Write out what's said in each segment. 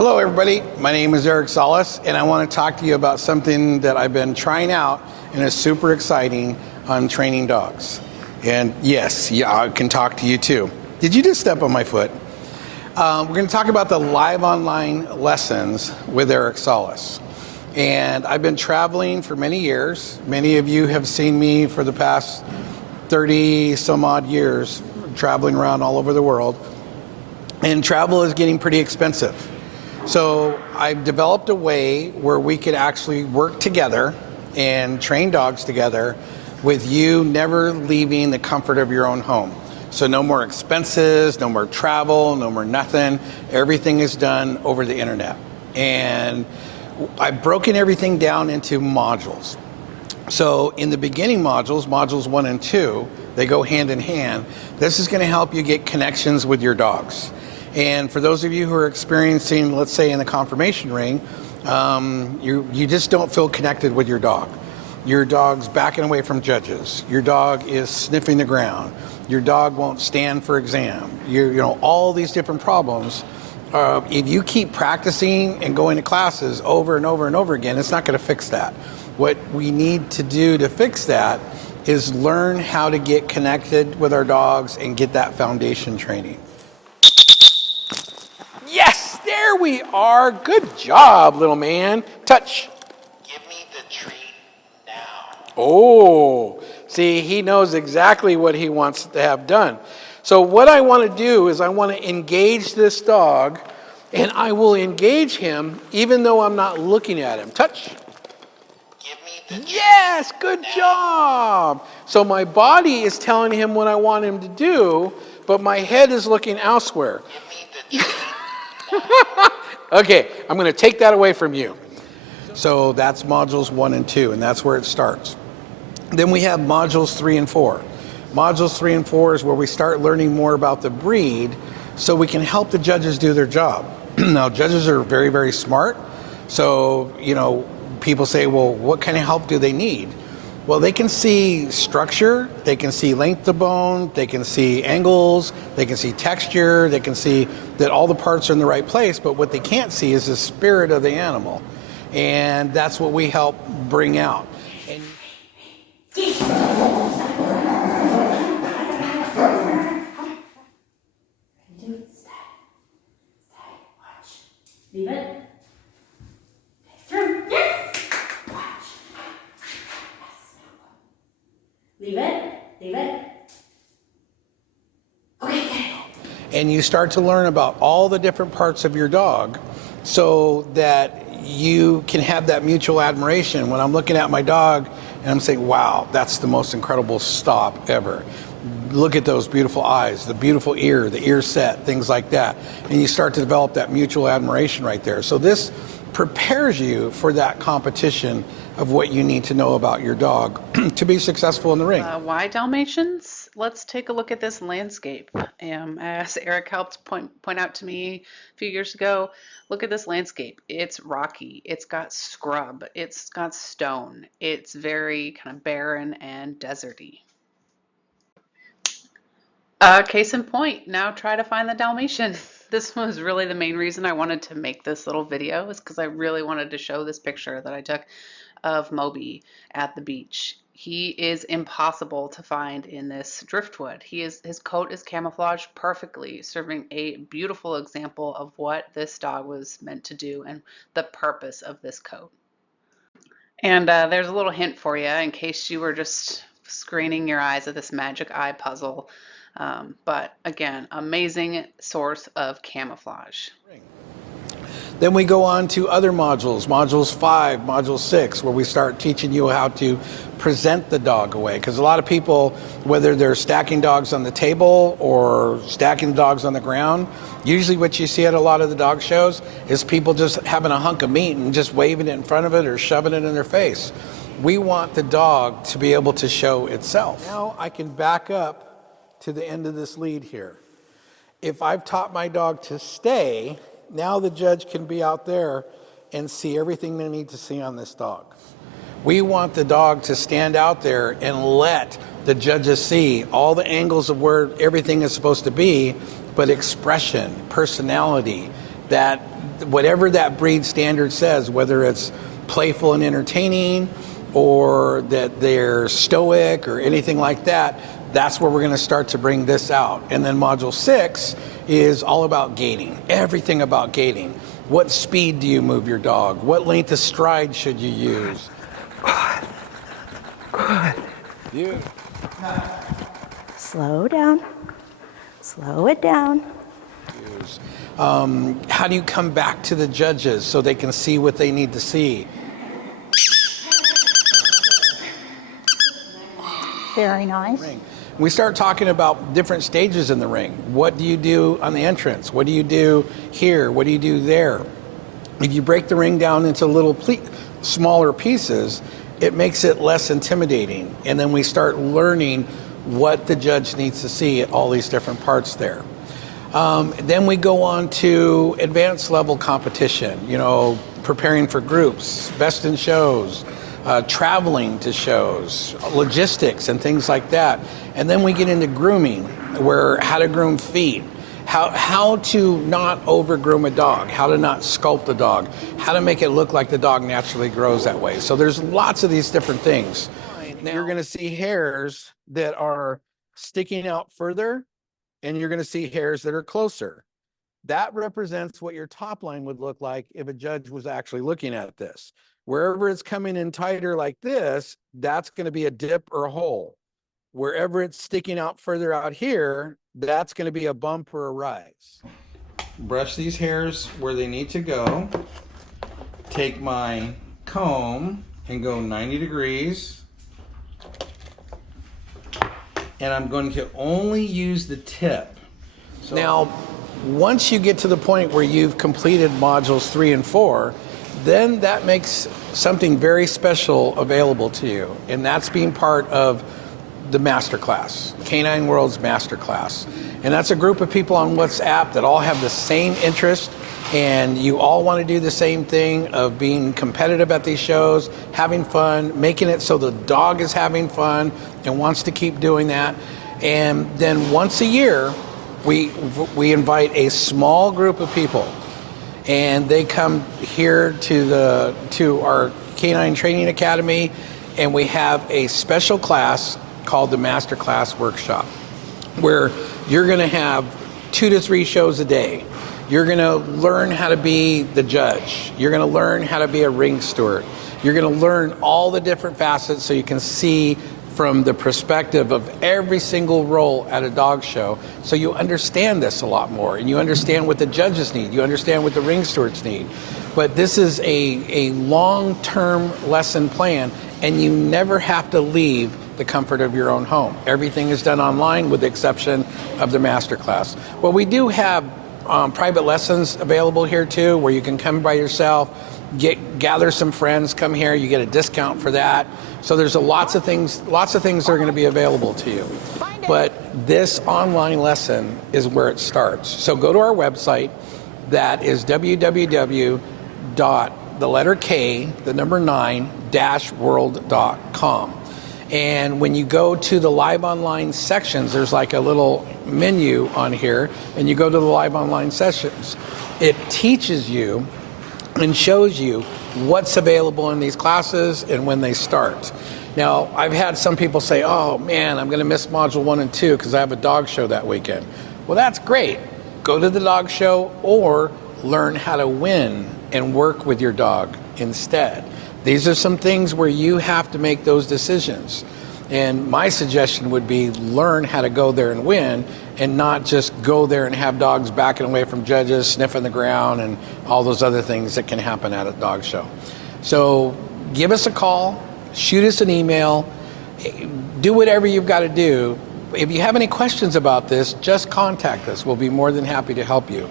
Hello everybody, my name is Eric Salas and I want to talk to you about something that I've been trying out and is super exciting on training dogs. And yes, yeah, I can talk to you too. Did you just step on my foot? We're going to talk about the live online lessons with Eric Salas. And I've been traveling for many years. Many of you have seen me for the past 30 some odd years traveling around all over the world. And travel is getting pretty expensive. So I've developed a way where we could actually work together and train dogs together with you never leaving the comfort of your own home. So no more expenses, no more travel, no more nothing. Everything is done over the internet. And I've broken everything down into modules. So in the beginning modules, modules 1 and 2, they go hand in hand. This is going to help you get connections with your dogs. And for those of you who are experiencing, let's say in the conformation ring, you just don't feel connected with your dog. Your dog's backing away from judges. Your dog is sniffing the ground. Your dog won't stand for exam. You know, all these different problems. If you keep practicing and going to classes over and over and over again, it's not going to fix that. What we need to do to fix that is learn how to get connected with our dogs and get that foundation training. Yes, there we are. Good job, little man. Touch. Give me the treat now. Oh, see, he knows exactly what he wants to have done. So what I want to do is I want to engage this dog, and I will engage him even though I'm not looking at him. Touch. Give me the treat. Yes, good job. So my body is telling him what I want him to do, but my head is looking elsewhere. Give me the treat. Okay, I'm going to take that away from you. So that's modules 1 and 2, and that's where it starts. Then we have modules 3 and 4. Modules 3 and 4 is where we start learning more about the breed so we can help the judges do their job. Now, judges are very, very smart. So, you know, people say, well, what kind of help do they need? Well, they can see structure, they can see length of bone, they can see angles, they can see texture, they can see that all the parts are in the right place, but what they can't see is the spirit of the animal. And that's what we help bring out. And Leave it. Through. Yes. Watch. Yes. Leave it. Leave it. Okay. And you start to learn about all the different parts of your dog so that you can have that mutual admiration. When I'm looking at my dog and I'm saying, wow, that's the most incredible stop ever. Look at those beautiful eyes, the beautiful ear, the ear set, things like that. And you start to develop that mutual admiration right there. So this prepares you for that competition of what you need to know about your dog to be successful in the ring. Why Dalmatians? Let's take a look at this landscape. As Eric helped point out to me a few years ago, look at this landscape. It's rocky, it's got scrub, it's got stone, it's very kind of barren and deserty. Case in point, now try to find the Dalmatian. This was really the main reason I wanted to make this little video, is because I really wanted to show this picture that I took of Moby at the beach. He is impossible to find in this driftwood. His coat is camouflaged perfectly, serving a beautiful example of what this dog was meant to do and the purpose of this coat. And there's a little hint for you in case you were just screening your eyes at this magic eye puzzle. But again, amazing source of camouflage. Then we go on to other modules, modules 5, module 6, where we start teaching you how to present the dog away. Because a lot of people, whether they're stacking dogs on the table or stacking dogs on the ground, usually what you see at a lot of the dog shows is people just having a hunk of meat and just waving it in front of it or shoving it in their face. We want the dog to be able to show itself. Now I can back up to the end of this lead here. If I've taught my dog to stay, now the judge can be out there and see everything they need to see on this dog. We want the dog to stand out there and let the judges see all the angles of where everything is supposed to be, but expression, personality, that whatever that breed standard says, whether it's playful and entertaining or that they're stoic or anything like that, that's where we're going to start to bring this out. And then module 6 is all about gaiting, everything about gaiting. What speed do you move your dog? What length of stride should you use? Good. You. Slow down. Slow it down. How do you come back to the judges so they can see what they need to see? Very nice. We start talking about different stages in the ring. What do you do on the entrance? What do you do here? What do you do there? If you break the ring down into little smaller pieces, it makes it less intimidating. And then we start learning what the judge needs to see at all these different parts there. Then we go on to advanced level competition, preparing for groups, best in shows, traveling to shows, logistics and things like that. And then we get into grooming, where how to groom feet, how to not over groom a dog, how to not sculpt a dog, how to make it look like the dog naturally grows that way. So there's lots of these different things. Now, you're going to see hairs that are sticking out further, and you're going to see hairs that are closer. That represents what your top line would look like if a judge was actually looking at this. Wherever it's coming in tighter like this, that's going to be a dip or a hole. Wherever it's sticking out further out here, that's going to be a bump or a rise. Brush these hairs where they need to go. Take my comb and go 90 degrees. And I'm going to only use the tip. So now, once you get to the point where you've completed modules 3 and 4, then that makes something very special available to you. And that's being part of the masterclass, Canine World's masterclass. And that's a group of people on WhatsApp that all have the same interest, and you all want to do the same thing of being competitive at these shows, having fun, making it so the dog is having fun and wants to keep doing that. And then once a year, we invite a small group of people, and they come here to our Canine Training Academy, and we have a special class called the Master Class Workshop, where you're going to have 2 to 3 shows a day. You're going to learn how to be the judge. You're going to learn how to be a ring steward. You're going to learn all the different facets so you can see from the perspective of every single role at a dog show. So you understand this a lot more, and you understand what the judges need. You understand what the ring stewards need. But this is a long-term lesson plan, and you never have to leave the comfort of your own home. Everything is done online with the exception of the masterclass. Well, we do have private lessons available here too, where you can come by yourself, gather some friends, come here, you get a discount for that. So there's lots of things that are going to be available to you. But this online lesson is where it starts. So go to our website, that is www.9-world.com. And when you go to the live online sections, there's like a little menu on here, and you go to the live online sessions. It teaches you and shows you what's available in these classes and when they start. Now, I've had some people say, oh man, I'm going to miss module 1 and 2 because I have a dog show that weekend. Well, that's great. Go to the dog show or learn how to win and work with your dog instead. These are some things where you have to make those decisions. And my suggestion would be learn how to go there and win, and not just go there and have dogs backing away from judges, sniffing the ground, and all those other things that can happen at a dog show. So give us a call, shoot us an email, do whatever you've got to do. If you have any questions about this, just contact us. We'll be more than happy to help you.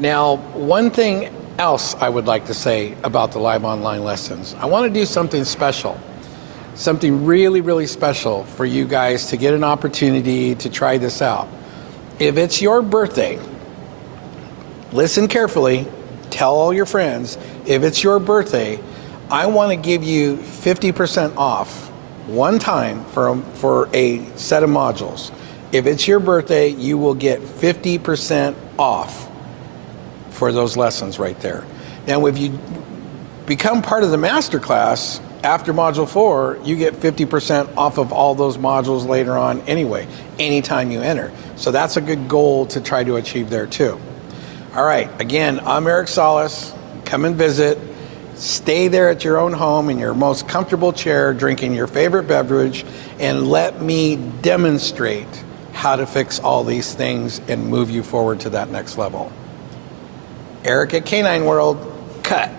Now, one thing else I would like to say about the live online lessons. I want to do something special, something really, really special for you guys to get an opportunity to try this out. If it's your birthday, listen carefully, tell all your friends, if it's your birthday, I want to give you 50% off one time for a set of modules. If it's your birthday, you will get 50% off for those lessons right there. Now, if you become part of the master class after module 4, you get 50% off of all those modules later on anyway, anytime you enter. So that's a good goal to try to achieve there too. All right, again, I'm Eric Salas. Come and visit. Stay there at your own home in your most comfortable chair, drinking your favorite beverage, and let me demonstrate how to fix all these things and move you forward to that next level. Eric at Canine World, cut.